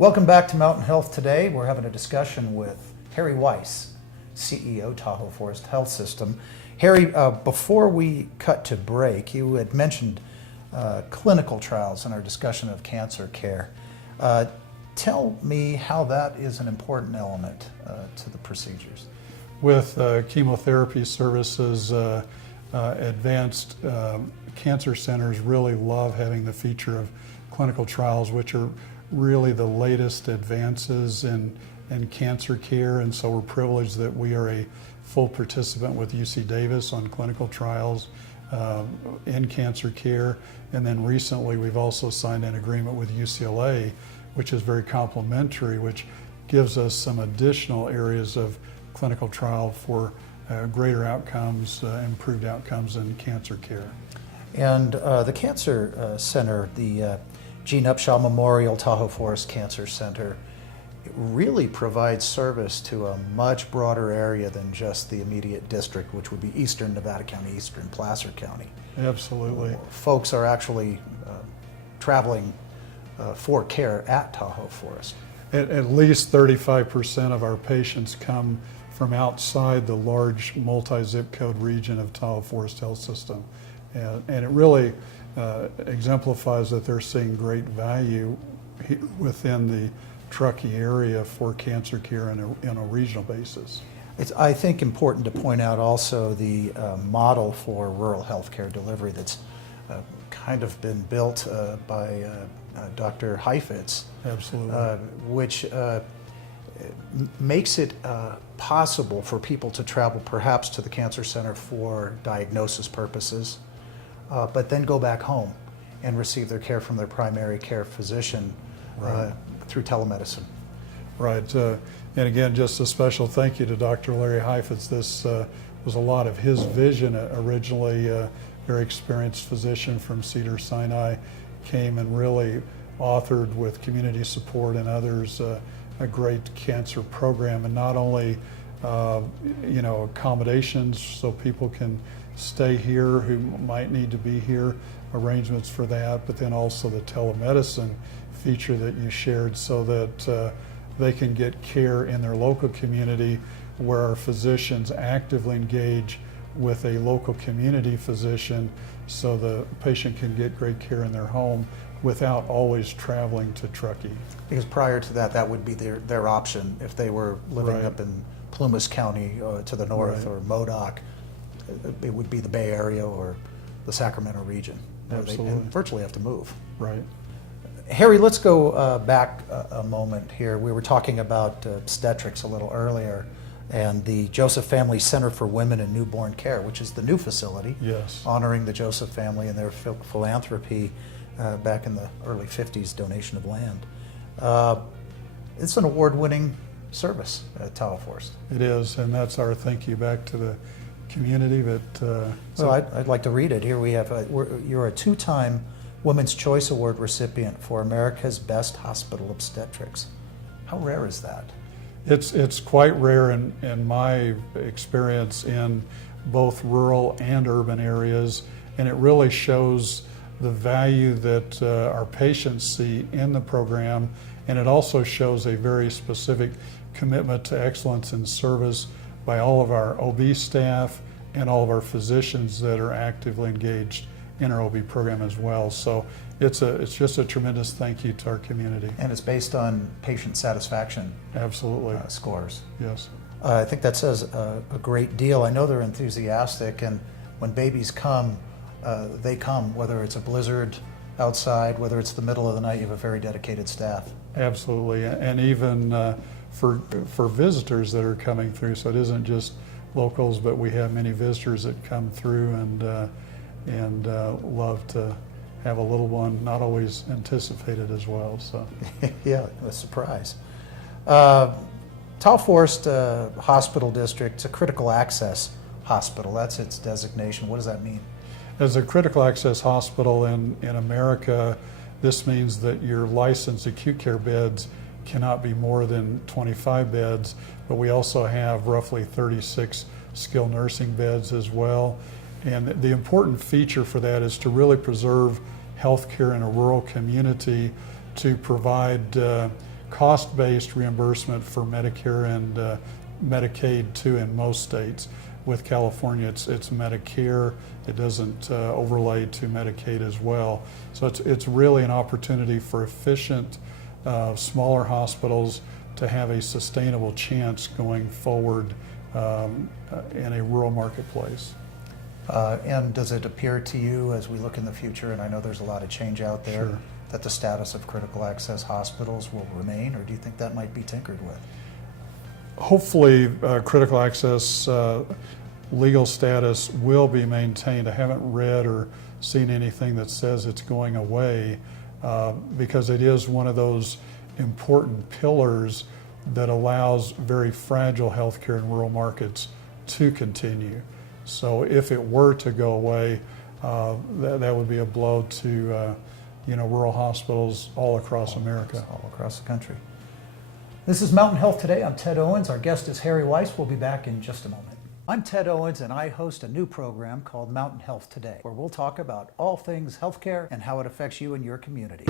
Welcome back to Mountain Health Today. We're having a discussion with Harry Weiss, CEO, Tahoe Forest Health System. Harry, before we cut to break, you had mentioned clinical trials in our discussion of cancer care. Tell me how that is an important element to the procedures. With chemotherapy services, advanced cancer centers really love having the feature of clinical trials, which are really the latest advances in cancer care, and so we're privileged that we are a full participant with UC Davis on clinical trials in cancer care. And then recently we've also signed an agreement with UCLA, which is very complementary, which gives us some additional areas of clinical trial for greater outcomes, improved outcomes in cancer care. And the Cancer Center, the Gene Upshaw Memorial Tahoe Forest Cancer Center, it really provides service to a much broader area than just the immediate district, which would be eastern Nevada County, eastern Placer County. Absolutely. Folks are actually traveling for care at Tahoe Forest. At least 35% of our patients come from outside the large multi-zip code region of Tahoe Forest Health System. And it really exemplifies that they're seeing great value within the Truckee area for cancer care in a regional basis. It's, I think, important to point out also the model for rural healthcare delivery that's kind of been built by Dr. Heifetz. Absolutely. Which makes it possible for people to travel perhaps to the cancer center for diagnosis purposes, but then go back home and receive their care from their primary care physician. Right. Through telemedicine. Right, and again, just a special thank you to Dr. Larry Heifetz. This was a lot of his vision originally. Very experienced physician from Cedars-Sinai came and really authored with community support and others a great cancer program, and not only accommodations so people can stay here who might need to be here, arrangements for that, but then also the telemedicine feature that you shared so that they can get care in their local community, where our physicians actively engage with a local community physician so the patient can get great care in their home without always traveling to Truckee. Because prior to that, that would be their option if they were living Right. up in Plumas County to the north, Right. or Modoc. It would be the Bay Area or the Sacramento region. Absolutely. They virtually have to move. Right. Harry, let's go back a moment here. We were talking about obstetrics a little earlier, and the Joseph Family Center for Women and Newborn Care, which is the new facility, Yes. honoring the Joseph family and their philanthropy back in the early 50s, donation of land. It's an award-winning service at Tahoe Forest. It is, and that's our thank you back to the community. Well, I'd like to read it. Here we have, you're a two-time Women's Choice Award recipient for America's Best Hospital Obstetrics. How rare is that? It's quite rare in my experience in both rural and urban areas, and it really shows the value that our patients see in the program, and it also shows a very specific commitment to excellence in service by all of our OB staff and all of our physicians that are actively engaged in our OB program as well. So it's just a tremendous thank you to our community. And it's based on patient satisfaction. Absolutely. Scores. Yes. I think that says a great deal. I know they're enthusiastic, and when babies come, they come, whether it's a blizzard outside, whether it's the middle of the night. You have a very dedicated staff. Absolutely, and even for visitors that are coming through, so it isn't just locals, but we have many visitors that come through and love to have a little one, not always anticipated as well. So yeah, a surprise. Tahoe Forest Hospital District, it's a critical access hospital. That's its designation. What does that mean? As a critical access hospital in America, this means that your licensed acute care beds cannot be more than 25 beds, but we also have roughly 36 skilled nursing beds as well. And the important feature for that is to really preserve healthcare in a rural community, to provide cost-based reimbursement for Medicare and Medicaid too in most states. With California, it's Medicare. It doesn't overlay to Medicaid as well. So it's really an opportunity for efficient, smaller hospitals to have a sustainable chance going forward in a rural marketplace. And does it appear to you as we look in the future, and I know there's a lot of change out there, Sure. that the status of critical access hospitals will remain, or do you think that might be tinkered with? Hopefully, critical access legal status will be maintained. I haven't read or seen anything that says it's going away because it is one of those important pillars that allows very fragile healthcare in rural markets to continue. So if it were to go away, that would be a blow to rural hospitals all across America. All across the country. This is Mountain Health Today. I'm Ted Owens. Our guest is Harry Weiss. We'll be back in just a moment. I'm Ted Owens, and I host a new program called Mountain Health Today, where we'll talk about all things healthcare and how it affects you and your community.